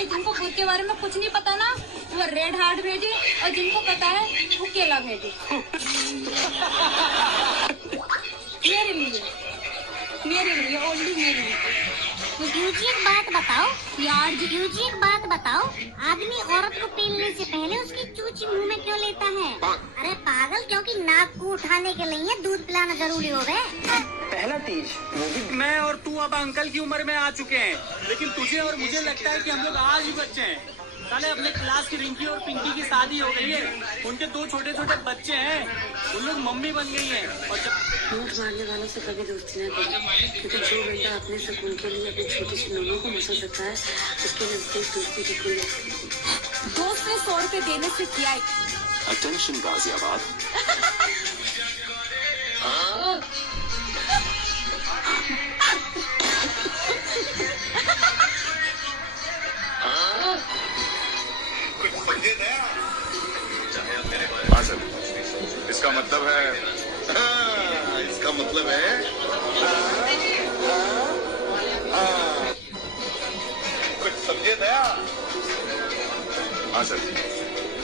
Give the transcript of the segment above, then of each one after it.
भाई जिनको गुड़ के बारे में कुछ नहीं पता ना वो रेड हार्ट भेजे, और जिनको पता है वो केला भेजे। मेरे लिए ओनली मेरे लिए। जी एक बात बताओ यार जी एक बात बताओ, आदमी औरत को पेलने से पहले उसकी चूची मुंह में क्यों लेता है? अरे पागल, क्योंकि नाक को उठाने के लिए दूध पिलाना जरूरी हो गए। पहला तीज वो भी मैं और तू अब अंकल की उम्र में आ चुके हैं, लेकिन तुझे और मुझे लगता है कि हम लोग आज भी बच्चे हैं। साले अपने क्लास की रिंकी और पिंकी की शादी हो गई है, उनके 2 छोटे छोटे बच्चे हैं, उन लोग मम्मी बन गई हैं। और जब नोट मारने वालों से कभी दोस्ती न करो, क्योंकि जो बंदा अपने सुकून के लिए अपनी छोटी सी नोनों को मसल सकता है उसके नजदीक दोस्ती की कोई दोस्त ने 100 रुपए देने से किया। अटेंशन गाजियाबाद। हाँ सर, इसका मतलब है कुछ समझे दया। हाँ सर,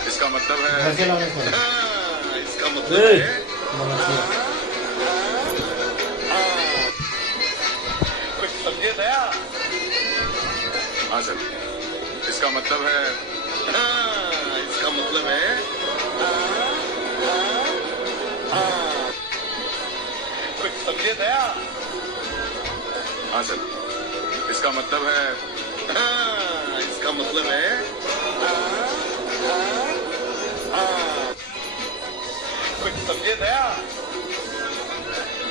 इसका मतलब है इसका मतलब है कुछ समझे दया। हाँ सर, इसका मतलब है इसका मतलब है कुछ समझे दया। हाँ सर, इसका मतलब है इसका मतलब है कुछ समझे दया।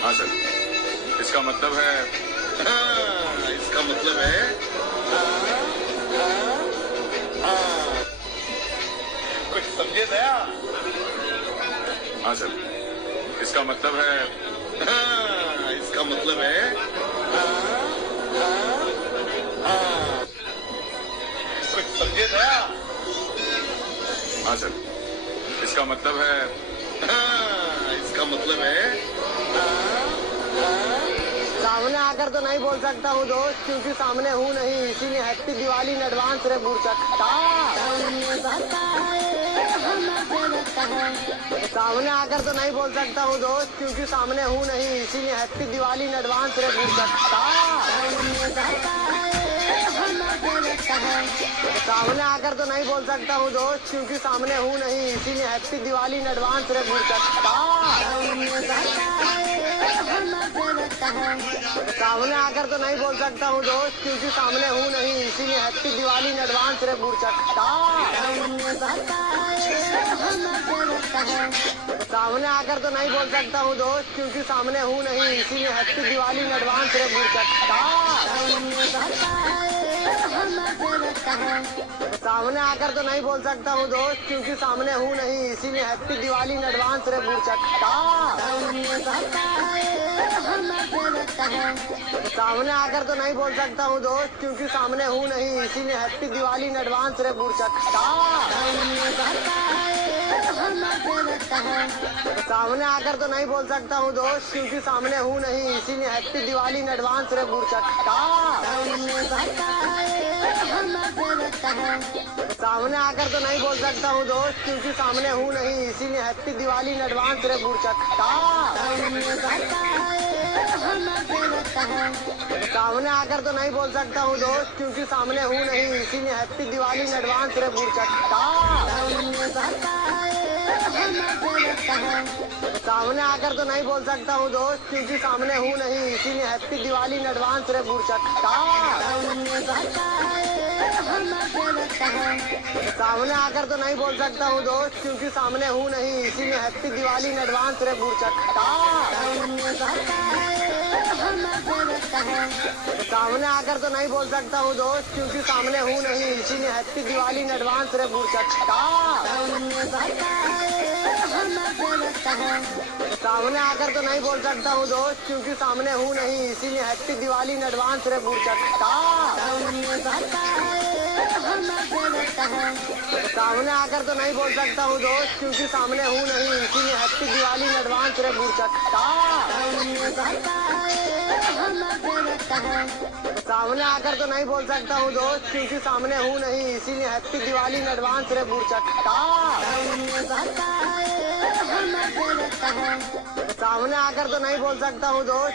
हाँ सर, इसका मतलब है इसका मतलब है कुछ समझे दया। हाँ सर, इसका मतलब है इसका मतलब है कुछ समझे दया। हाँ सर, इसका मतलब है इसका मतलब है सामने आकर तो नहीं बोल सकता हूँ दोस्त, क्योंकि सामने हूँ नहीं, इसीलिए हैप्पी दिवाली इन एडवांस रे बुरचक। सामने आकर तो नहीं बोल सकता हूँ दोस्त, क्योंकि सामने हूँ नहीं, इसीलिए हैप्पी दिवाली इन एडवांस रे बुरचक। सामने आकर तो नहीं बोल सकता हूँ दोस्त, क्योंकि सामने हूँ नहीं, इसीलिए हैप्पी दिवाली इन एडवांस रे बुरचक। सामने आकर तो नहीं बोल सकता हूँ दोस्त, क्योंकि सामने हूँ नहीं, इसीलिए हैप्पी दिवाली इन एडवांस रे बुरचक। सामने आकर तो नहीं बोल सकता हूँ दोस्त, क्योंकि सामने हूँ नहीं, इसीलिए हैप्पी दिवाली इन एडवांस रे बुरचक। सामने आकर तो नहीं बोल सकता हूँ दोस्त, क्योंकि सामने हूँ नहीं, इसीलिए हैप्पी दिवाली इन एडवांस रे बुरचक। सामने आकर तो नहीं बोल सकता हूँ दोस्त, क्योंकि सामने हूँ नहीं, इसीलिए हैप्पी दिवाली इन एडवांस रे बुरचक। सामने आकर तो नहीं बोल सकता हूँ दोस्त, क्योंकि सामने हूँ नहीं, इसीलिए हैप्पी दिवाली इन एडवांस रे बुरचक। सामने आकर तो नहीं बोल सकता हूँ दोस्त, क्योंकि सामने हूँ नहीं, इसीलिए हैप्पी दिवाली इन एडवांस रे बुरचक। सामने आकर तो नहीं बोल सकता हूँ दोस्त, क्योंकि सामने हूँ नहीं, इसीलिए हैप्पी दिवाली इन एडवांस रे बुरचक। सामने आकर तो नहीं बोल सकता हूँ दोस्त, क्योंकि सामने हूँ नहीं, इसीलिए हैप्पी दिवाली इन एडवांस रे बुरचक। सामने आकर तो नहीं बोल सकता हूँ दोस्त, क्योंकि सामने हूँ नहीं, इसीलिए हैप्पी दिवाली इन एडवांस रे बुरचक। सामने आकर तो नहीं बोल सकता हूँ दोस्त, क्योंकि सामने हूँ नहीं, इसीलिए हैप्पी दिवाली इन एडवांस रे बुरचक। सामने आकर तो नहीं बोल सकता हूँ दोस्त, क्योंकि सामने हूँ नहीं, इसीलिए हैप्पी दिवाली इन एडवांस रे बुरचक। सामने आकर तो नहीं बोल सकता हूँ दोस्त, क्योंकि सामने हूँ नहीं, इसीलिए हैप्पी दिवाली इन एडवांस रे बुरचक। सामने आकर तो नहीं बोल सकता हूँ दोस्त, क्योंकि सामने हूँ नहीं, इसीलिए हैप्पी दिवाली इन एडवांस रे बुरचट्टा। सामने आकर तो नहीं बोल सकता हूँ दोस्त।